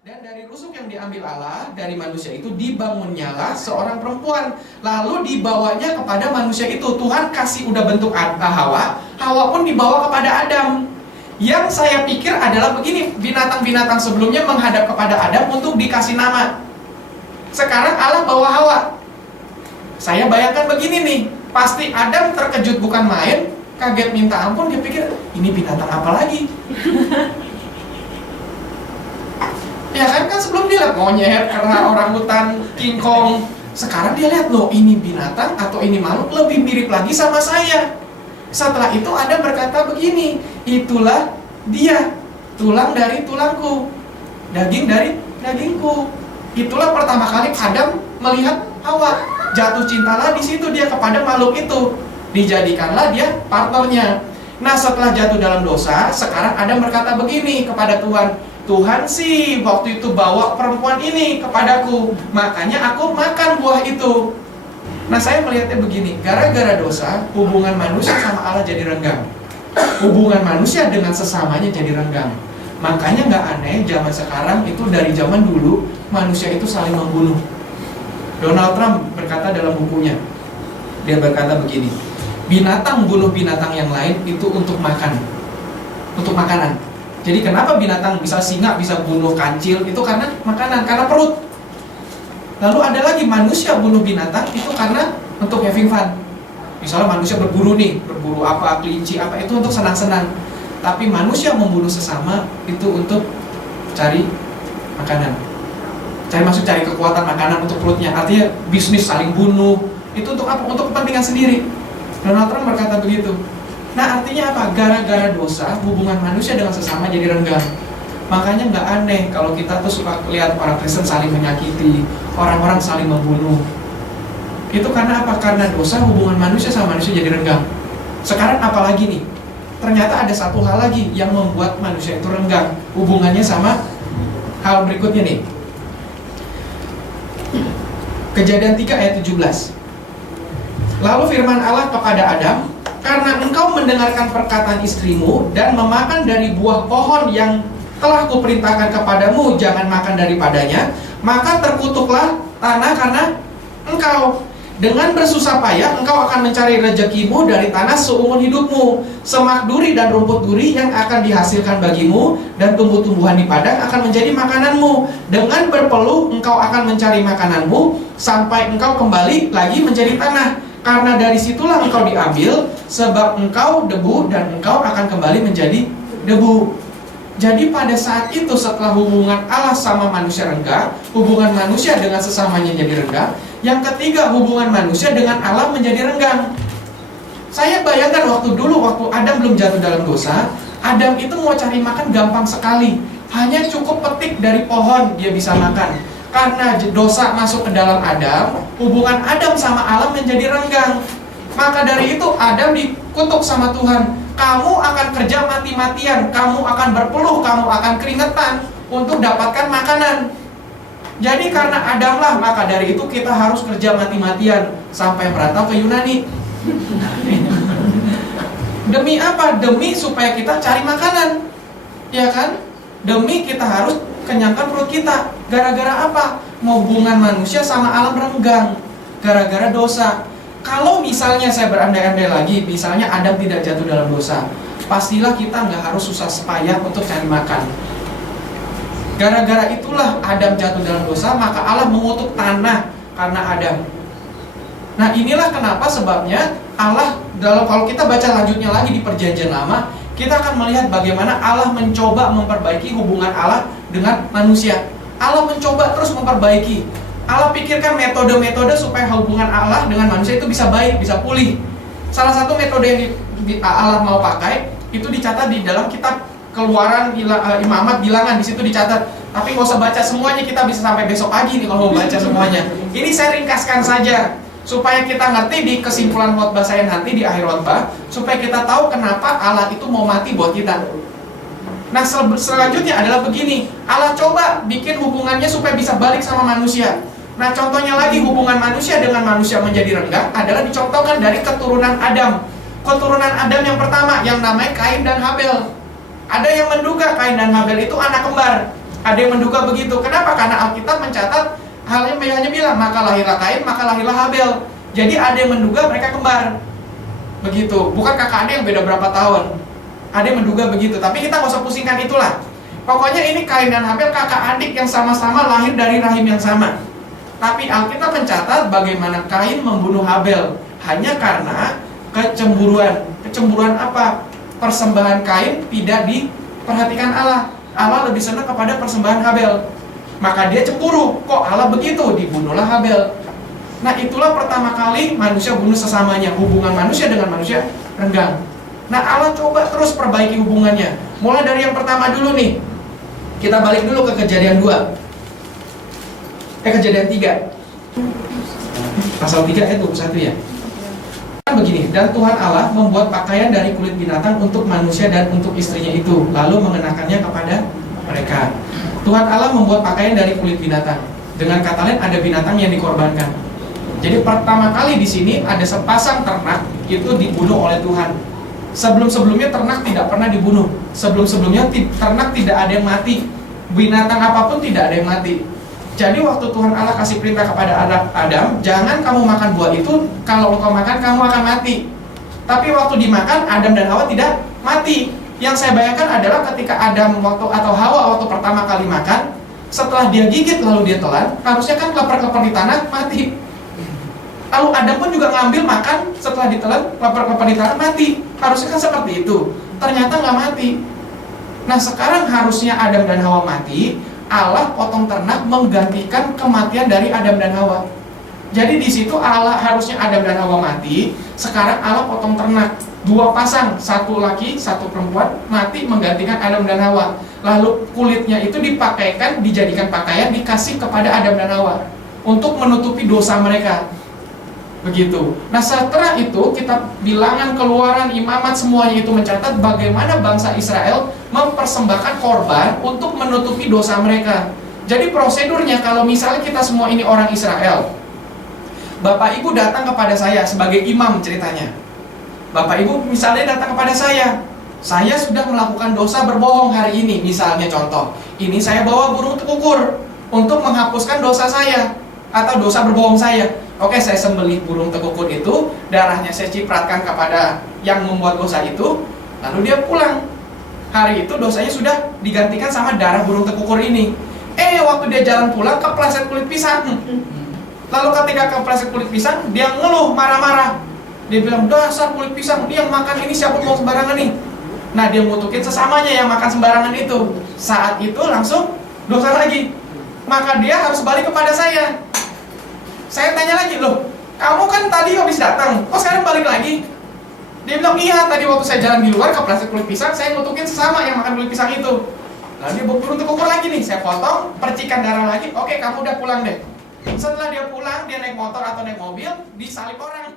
Dan dari rusuk yang diambil Allah dari manusia itu dibangunnyalah seorang perempuan, lalu dibawanya kepada manusia itu. Tuhan kasih udah bentuk Hawa, Hawa pun dibawa kepada Adam. Yang saya pikir adalah begini, binatang-binatang sebelumnya menghadap kepada Adam untuk dikasih nama. Sekarang Allah bawa Hawa. Saya bayangkan begini nih, pasti Adam terkejut bukan main, kaget minta ampun, dia pikir ini binatang apa lagi? Ya kan sebelum dia lihat monyet, karena orangutan, King Kong. Sekarang dia lihat, loh ini binatang atau ini makhluk lebih mirip lagi sama saya. Setelah itu Adam berkata begini, itulah dia, tulang dari tulangku, daging dari dagingku. Itulah pertama kali Adam melihat Hawa. Jatuh cintalah di situ dia kepada makhluk itu. Dijadikanlah dia partnernya. Nah setelah jatuh dalam dosa, sekarang Adam berkata begini kepada Tuhan, Tuhan sih waktu itu bawa perempuan ini kepadaku, makanya aku makan buah itu. Nah saya melihatnya begini, gara-gara dosa, hubungan manusia sama Allah jadi renggang. Hubungan manusia dengan sesamanya jadi renggang. Makanya nggak aneh zaman sekarang itu dari zaman dulu manusia itu saling membunuh. Donald Trump berkata dalam bukunya, dia berkata begini, binatang bunuh binatang yang lain itu untuk makan, untuk makanan. Jadi kenapa binatang bisa singa bisa bunuh kancil itu karena makanan, karena perut. Lalu ada lagi manusia bunuh binatang itu karena untuk having fun. Misalnya manusia berburu nih, berburu apa, kelinci apa, itu untuk senang-senang. Tapi manusia membunuh sesama itu untuk cari makanan. Cari kekuatan makanan untuk perutnya. Artinya bisnis saling bunuh. Itu untuk apa? Untuk kepentingan sendiri. Donald Trump berkata begitu. Nah artinya apa? Gara-gara dosa, hubungan manusia dengan sesama jadi renggang. Makanya nggak aneh kalau kita tuh suka lihat orang Kristen saling menyakiti, orang-orang saling membunuh. Itu karena apa? Karena dosa, hubungan manusia sama manusia jadi renggang. Sekarang apalagi nih? Ternyata ada satu hal lagi yang membuat manusia itu renggang. Hubungannya sama hal berikutnya nih. Kejadian 3 ayat 17. Lalu firman Allah kepada Adam, karena engkau mendengarkan perkataan istrimu dan memakan dari buah pohon yang telah kuperintahkan kepadamu, jangan makan daripadanya, maka terkutuklah tanah karena engkau. Dengan bersusah payah engkau akan mencari rezekimu dari tanah seumur hidupmu. Semak duri dan rumput duri yang akan dihasilkan bagimu dan tumbuh-tumbuhan di padang akan menjadi makananmu. Dengan berpeluh engkau akan mencari makananmu sampai engkau kembali lagi menjadi tanah. Karena dari situlah engkau diambil, sebab engkau debu dan engkau akan kembali menjadi debu. Jadi pada saat itu setelah hubungan Allah sama manusia renggang, hubungan manusia dengan sesamanya jadi renggang. Yang ketiga, hubungan manusia dengan Allah menjadi renggang. Saya bayangkan waktu Adam belum jatuh dalam dosa, Adam itu mau cari makan gampang sekali. Hanya cukup petik dari pohon dia bisa makan. Karena dosa masuk ke dalam Adam, hubungan Adam sama Allah menjadi renggang. Maka dari itu Adam dikutuk sama Tuhan. Kamu akan kerja mati-matian, kamu akan berpeluh, kamu akan keringetan untuk dapatkan makanan. Jadi karena Adam lah, maka dari itu kita harus kerja mati-matian sampai merantau ke Yunani. Demi apa? Demi supaya kita cari makanan, ya kan? Demi kita harus kenyangkan perut kita. Gara-gara apa? Hubungan manusia sama alam renggang, gara-gara dosa. Kalau misalnya saya berandai-andai lagi, misalnya Adam tidak jatuh dalam dosa, pastilah kita nggak harus susah payah untuk cari makan. Gara-gara itulah Adam jatuh dalam dosa, maka Allah mengutuk tanah karena Adam. Nah inilah kenapa sebabnya Allah, kalau kita baca lanjutnya lagi di perjanjian lama, kita akan melihat bagaimana Allah mencoba memperbaiki hubungan Allah dengan manusia. Allah mencoba terus memperbaiki. Allah pikirkan metode-metode supaya hubungan Allah dengan manusia itu bisa baik, bisa pulih. Salah satu metode yang Allah mau pakai itu dicatat di dalam kitab Keluaran, Imamat, Bilangan, di situ dicatat. Tapi nggak usah baca semuanya, kita bisa sampai besok pagi nih kalau mau baca semuanya. Ini saya ringkaskan saja supaya kita ngerti di kesimpulan khotbah saya nanti di akhir khotbah, supaya kita tahu kenapa Allah itu mau mati buat kita. Nah selanjutnya adalah begini, Allah coba bikin hubungannya supaya bisa balik sama manusia. Nah contohnya lagi, hubungan manusia dengan manusia menjadi renggang adalah dicontohkan dari keturunan Adam. Keturunan Adam yang pertama yang namanya Kain dan Habel. Ada yang menduga Kain dan Habel itu anak kembar. Ada yang menduga begitu. Kenapa? Karena Alkitab mencatat hanya bilang maka lahirlah Kain, maka lahirlah Habel. Jadi ada yang menduga mereka kembar. Begitu. Bukan kakak adik yang beda berapa tahun. Ada yang menduga begitu. Tapi kita nggak usah pusingkan itulah. Pokoknya ini Kain dan Habel kakak adik yang sama-sama lahir dari rahim yang sama. Tapi Alkitab mencatat bagaimana Kain membunuh Habel hanya karena kecemburuan. Kecemburuan apa? Persembahan Kain tidak diperhatikan Allah. Allah lebih senang kepada persembahan Habel. Maka dia cemburu. Kok Allah begitu? Dibunuhlah Habel. Nah itulah pertama kali manusia bunuh sesamanya. Hubungan manusia dengan manusia renggang. Nah Allah coba terus perbaiki hubungannya. Mulai dari yang pertama dulu nih. Kita balik dulu ke Kejadian 2. Kejadian 3. Pasal 3 ayat 21 ya. Begini, dan Tuhan Allah membuat pakaian dari kulit binatang untuk manusia dan untuk istrinya itu, lalu mengenakannya kepada mereka. Tuhan Allah membuat pakaian dari kulit binatang. Dengan kata lain ada binatang yang dikorbankan. Jadi pertama kali di sini ada sepasang ternak itu dibunuh oleh Tuhan. Sebelum-sebelumnya ternak tidak pernah dibunuh. Sebelum-sebelumnya ternak tidak ada yang mati. Binatang apapun tidak ada yang mati. Jadi waktu Tuhan Allah kasih perintah kepada Adam, jangan kamu makan buah itu, kalau kau makan kamu akan mati. Tapi waktu dimakan, Adam dan Hawa tidak mati. Yang saya bayangkan adalah ketika Adam atau Hawa waktu pertama kali makan, setelah dia gigit lalu dia telan, harusnya kan kelepar-kelepar di tanah mati. Lalu Adam pun juga ngambil makan, setelah ditelan, kelepar-kelepar di tanah mati. Harusnya kan seperti itu. Ternyata nggak mati. Nah sekarang harusnya Adam dan Hawa mati. Allah potong ternak menggantikan kematian dari Adam dan Hawa. Jadi di situ Allah harusnya Adam dan Hawa mati. Sekarang Allah potong ternak, dua pasang, satu laki, satu perempuan mati menggantikan Adam dan Hawa. Lalu kulitnya itu dipakaikan, dijadikan pakaian, dikasih kepada Adam dan Hawa untuk menutupi dosa mereka. Begitu. Nah setelah itu kita Bilangan, Keluaran, Imamat semuanya itu mencatat bagaimana bangsa Israel mempersembahkan korban untuk menutupi dosa mereka. Jadi prosedurnya kalau misalnya kita semua ini orang Israel, Bapak Ibu datang kepada saya sebagai imam ceritanya. Bapak Ibu misalnya datang kepada saya sudah melakukan dosa berbohong hari ini. Misalnya contoh, ini saya bawa burung tekukur untuk menghapuskan dosa saya atau dosa berbohong saya. Oke, saya sembelih burung tekukur itu, darahnya saya cipratkan kepada yang membuat dosa itu, lalu dia pulang. Hari itu dosanya sudah digantikan sama darah burung tekukur ini. Waktu dia jalan pulang, kepleset kulit pisang. Lalu ketika kepleset kulit pisang, dia ngeluh, marah-marah. Dia bilang, dasar kulit pisang, dia yang makan ini siapa mau sembarangan nih. Nah, dia ngutukin sesamanya yang makan sembarangan itu. Saat itu langsung dosa lagi. Maka dia harus balik kepada saya. Saya tanya lagi, loh, kamu kan tadi habis datang, kok sekarang balik lagi? Dia bilang, iya, tadi waktu saya jalan di luar kepleset kulit pisang, saya ngutukin sesama yang makan kulit pisang itu. Lalu dia burung tekukur lagi nih, saya potong, percikan darah lagi, oke, kamu udah pulang deh. Setelah dia pulang, dia naik motor atau naik mobil, disalib orang.